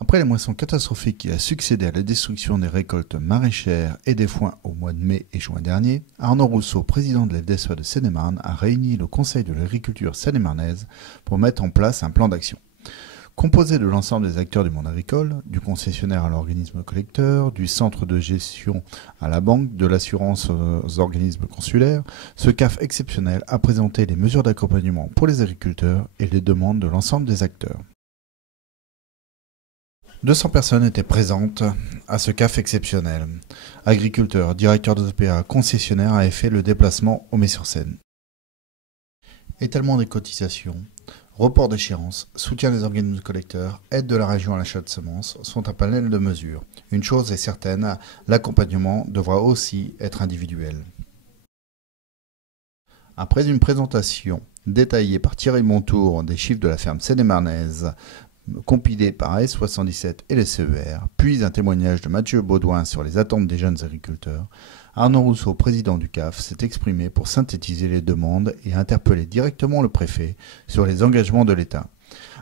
Après les moissons catastrophiques qui a succédé à la destruction des récoltes maraîchères et des foins au mois de mai et juin dernier, Arnaud Rousseau, président de la FDSEA de Seine-et-Marne, a réuni le Conseil de l'agriculture seine-et-marnaise pour mettre en place un plan d'action. Composé de l'ensemble des acteurs du monde agricole, du concessionnaire à l'organisme collecteur, du centre de gestion à la banque, de l'assurance aux organismes consulaires, ce CAF exceptionnel a présenté les mesures d'accompagnement pour les agriculteurs et les demandes de l'ensemble des acteurs. 200 personnes étaient présentes à ce CAF exceptionnel. Agriculteurs, directeurs d'OPA, concessionnaires avaient fait le déplacement au Mets-sur-Seine. Étalement des cotisations, report d'échéance, soutien des organismes collecteurs, aide de la région à l'achat de semences sont un panel de mesures. Une chose est certaine, l'accompagnement devra aussi être individuel. Après une présentation détaillée par Thierry Montour des chiffres de la ferme seine-et-marnaise, compilé par AS77 et les CER, puis un témoignage de Mathieu Baudouin sur les attentes des jeunes agriculteurs, Arnaud Rousseau, président du CAF, s'est exprimé pour synthétiser les demandes et interpeller directement le préfet sur les engagements de l'État.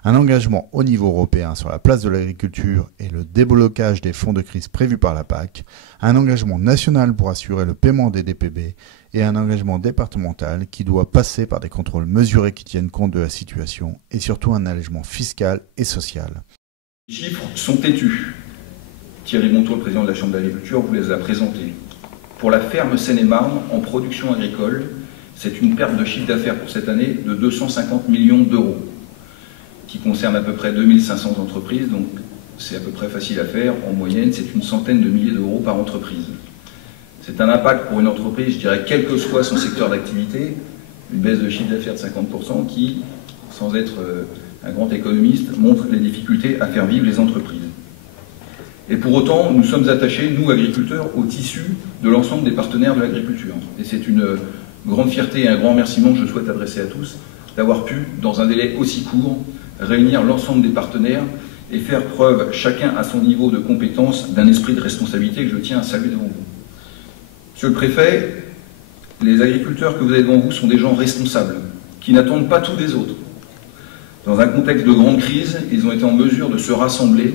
Un engagement au niveau européen sur la place de l'agriculture et le déblocage des fonds de crise prévus par la PAC, un engagement national pour assurer le paiement des DPB et un engagement départemental qui doit passer par des contrôles mesurés qui tiennent compte de la situation et surtout un allègement fiscal et social. Les chiffres sont têtus. Thierry Montour, le président de la Chambre d'agriculture, vous les a présentés. Pour la ferme Seine-et-Marne, en production agricole, c'est une perte de chiffre d'affaires pour cette année de 250 millions d'euros, qui concerne à peu près 2500 entreprises, donc c'est à peu près facile à faire. En moyenne, c'est une centaine de milliers d'euros par entreprise. C'est un impact pour une entreprise, je dirais, quel que soit son secteur d'activité, une baisse de chiffre d'affaires de 50% qui, sans être un grand économiste, montre les difficultés à faire vivre les entreprises. Et pour autant, nous sommes attachés, nous agriculteurs, au tissu de l'ensemble des partenaires de l'agriculture. Et c'est une grande fierté et un grand remerciement que je souhaite adresser à tous, d'avoir pu, dans un délai aussi court, réunir l'ensemble des partenaires et faire preuve, chacun à son niveau de compétence, d'un esprit de responsabilité que je tiens à saluer devant vous. Monsieur le préfet, les agriculteurs que vous avez devant vous sont des gens responsables, qui n'attendent pas tout des autres. Dans un contexte de grande crise, ils ont été en mesure de se rassembler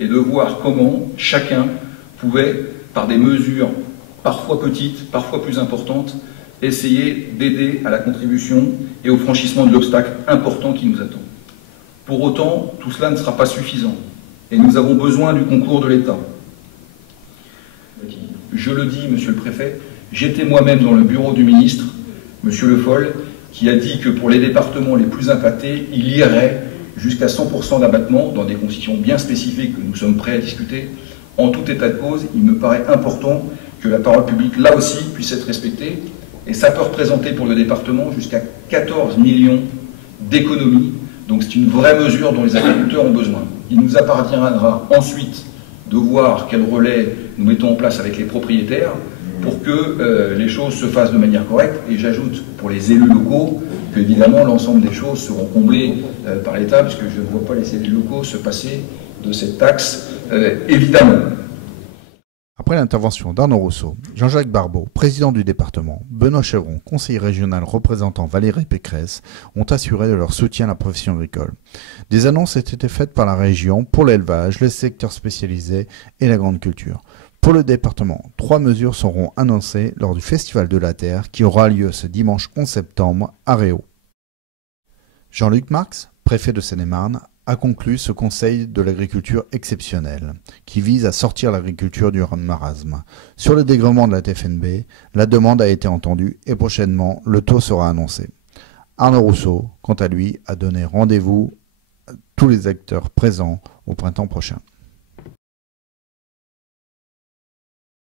et de voir comment chacun pouvait, par des mesures parfois petites, parfois plus importantes, essayer d'aider à la contribution et au franchissement de l'obstacle important qui nous attend. Pour autant, tout cela ne sera pas suffisant et nous avons besoin du concours de l'État. Je le dis, monsieur le préfet, j'étais moi-même dans le bureau du ministre, monsieur Le Foll, qui a dit que pour les départements les plus impactés, il irait jusqu'à 100% d'abattement dans des conditions bien spécifiques que nous sommes prêts à discuter. En tout état de cause, il me paraît important que la parole publique, là aussi, puisse être respectée. Et ça peut représenter pour le département jusqu'à 14 millions d'économies. Donc c'est une vraie mesure dont les agriculteurs ont besoin. Il nous appartiendra ensuite de voir quel relais nous mettons en place avec les propriétaires pour que les choses se fassent de manière correcte. Et j'ajoute pour les élus locaux qu'évidemment l'ensemble des choses seront comblées par l'État, puisque je ne vois pas les élus locaux se passer de cette taxe, évidemment. Après l'intervention d'Arnaud Rousseau, Jean-Jacques Barbeau, président du département, Benoît Chevron, conseiller régional représentant Valérie Pécresse, ont assuré de leur soutien à la profession agricole. Des annonces ont été faites par la région pour l'élevage, les secteurs spécialisés et la grande culture. Pour le département, 3 mesures seront annoncées lors du Festival de la Terre qui aura lieu ce dimanche 11 septembre à Réau. Jean-Luc Marx, préfet de Seine-et-Marne, a conclu ce conseil de l'agriculture exceptionnel qui vise à sortir l'agriculture du marasme. Sur le dégrèvement de la TFNB, la demande a été entendue et prochainement le taux sera annoncé. Arnaud Rousseau, quant à lui, a donné rendez-vous à tous les acteurs présents au printemps prochain.